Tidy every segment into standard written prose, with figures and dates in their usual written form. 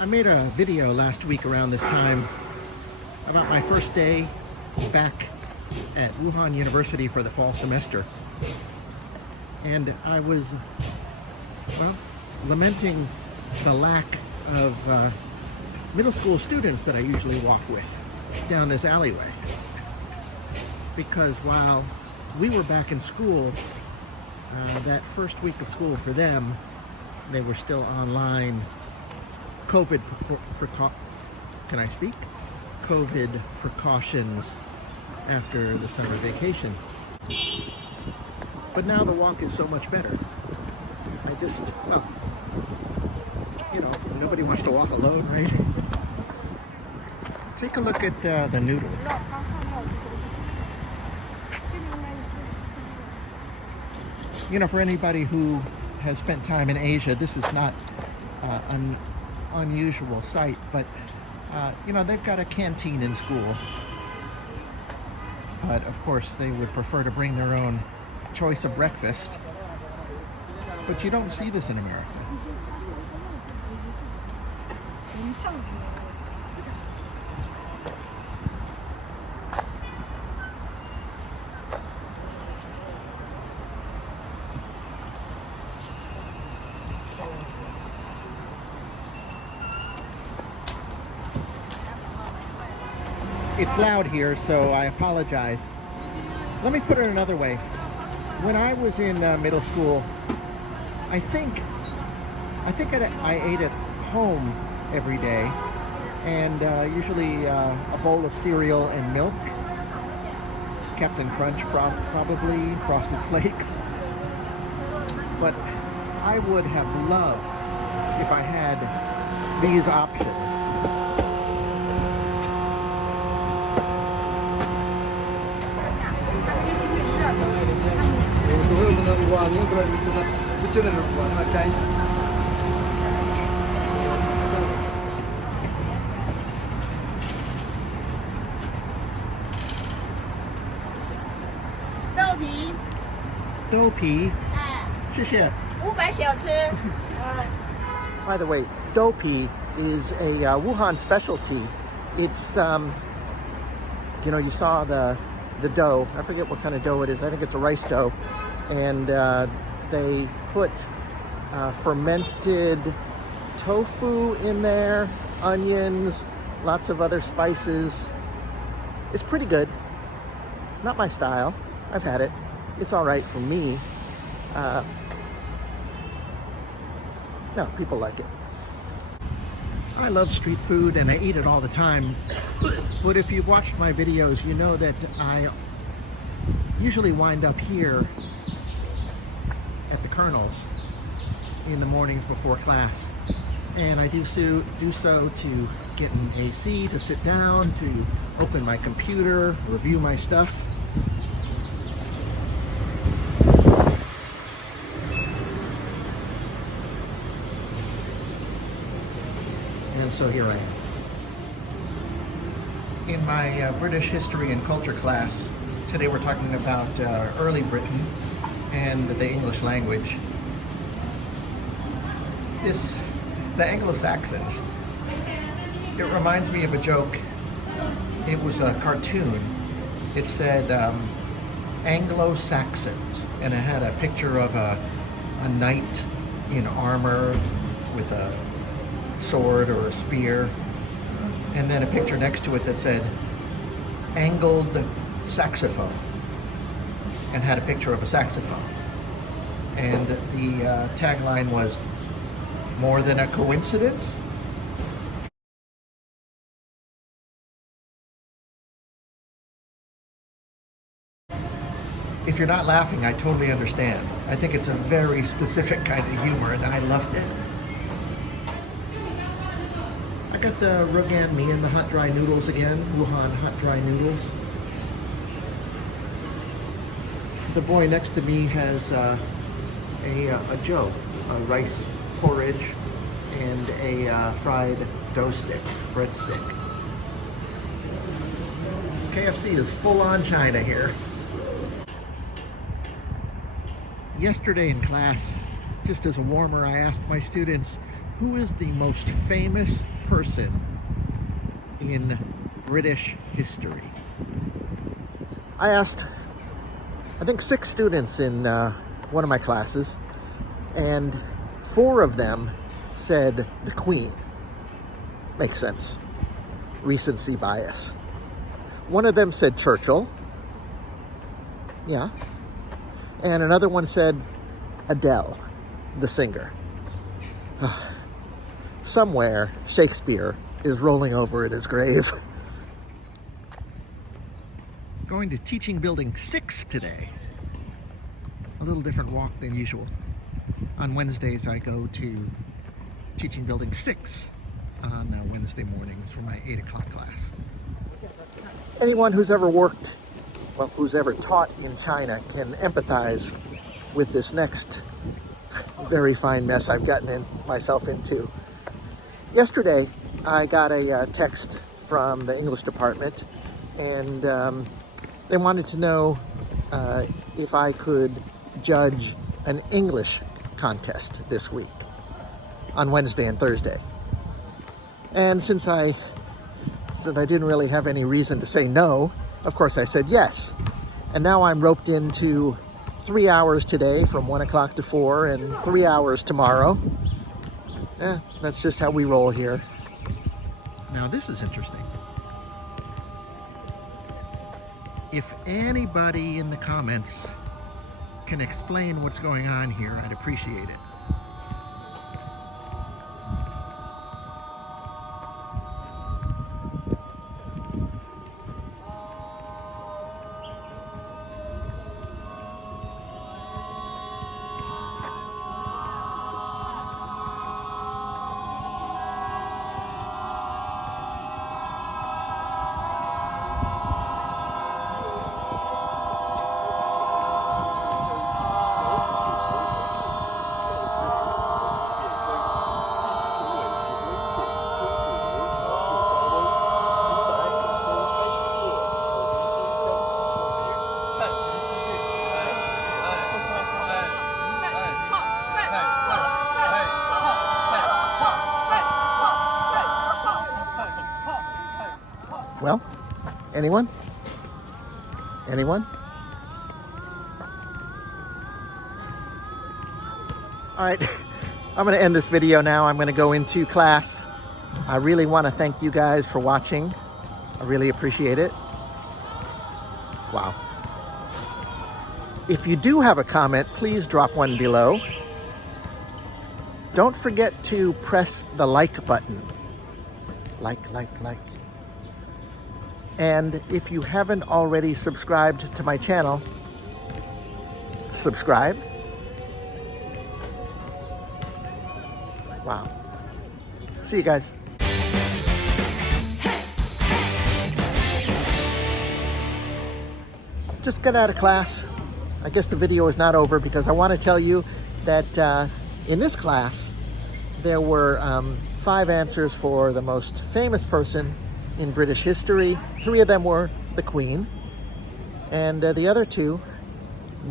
I made a video last week around this time about my first day back at Wuhan University for the fall semester. And I was, well, lamenting the lack of middle school students that I usually walk with down this alleyway. Because while we were back in school, that first week of school for them, they were still online COVID COVID precautions after the summer vacation. But now the walk is so much better. I just, well, you know, nobody wants to walk alone, right? Take a look at the noodles. You know, for anybody who has spent time in Asia, this is not an unusual sight, but you know, they've got a canteen in school. But of course, they would prefer to bring their own choice of breakfast. But you don't see this in America. It's loud here, so I apologize. Let me put it another way. When I was in middle school, I think I ate at home every day, and usually a bowl of cereal and milk, Captain Crunch probably, Frosted Flakes. But I would have loved if I had these options. Doughpie. 谢谢. 500小吃. By the way, doughpie is a Wuhan specialty. It's you know, you saw the dough. I forget what kind of dough it is. I think it's a rice dough, and they put fermented tofu in there, onions, lots of other spices. It's pretty good. Not my style. I've had it. It's all right for me. No, people like it. I love street food and I eat it all the time. But if you've watched my videos, you know that I usually wind up here at the Colonel's in the mornings before class. And I do so to get an AC, to sit down, to open my computer, review my stuff. And so here I am. In my British history and culture class, today we're talking about early Britain and the English language. The Anglo-Saxons, it reminds me of a joke. It was a cartoon. It said Anglo-Saxons, and it had a picture of a knight in armor with a sword or a spear, and then a picture next to it that said angled saxophone, and had a picture of a saxophone, and the tagline was more than a coincidence. If you're not laughing, I totally understand. I think it's a very specific kind of humor, and I loved it. I got the rogan mi and the hot dry noodles again, Wuhan hot dry noodles. The boy next to me has a joe, a rice porridge, and a fried dough stick, breadstick. KFC is full on China here. Yesterday in class, just as a warmer, I asked my students, Who is the most famous person in British history? I asked, I think 6 students in one of my classes, and 4 of them said the Queen. Makes sense. Recency bias. One of them said Churchill. Yeah. And another one said Adele, the singer. Somewhere, Shakespeare is rolling over in his grave. Going to teaching building 6 today. A little different walk than usual. On Wednesdays, I go to teaching building 6 on Wednesday mornings for my 8 o'clock class. Anyone who's ever worked, well, who's ever taught in China can empathize with this next very fine mess I've gotten myself into. Yesterday, I got a text from the English department, and they wanted to know if I could judge an English contest this week on Wednesday and Thursday. And since I didn't really have any reason to say no, of course I said yes. And now I'm roped into 3 hours today from 1 o'clock to 4 and 3 hours tomorrow. That's just how we roll here. Now this is interesting. If anybody in the comments can explain what's going on here, I'd appreciate it. Well, anyone? Anyone? All right, I'm going to end this video now. I'm going to go into class. I really want to thank you guys for watching. I really appreciate it. Wow. If you do have a comment, please drop one below. Don't forget to press the like button. Like. And if you haven't already subscribed to my channel, subscribe. Wow. See you guys. Just got out of class. I guess the video is not over because I want to tell you that in this class, there were 5 answers for the most famous person in British history. 3 of them were the Queen, and the other 2,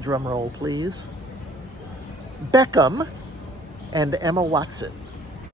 drum roll please, Beckham and Emma Watson.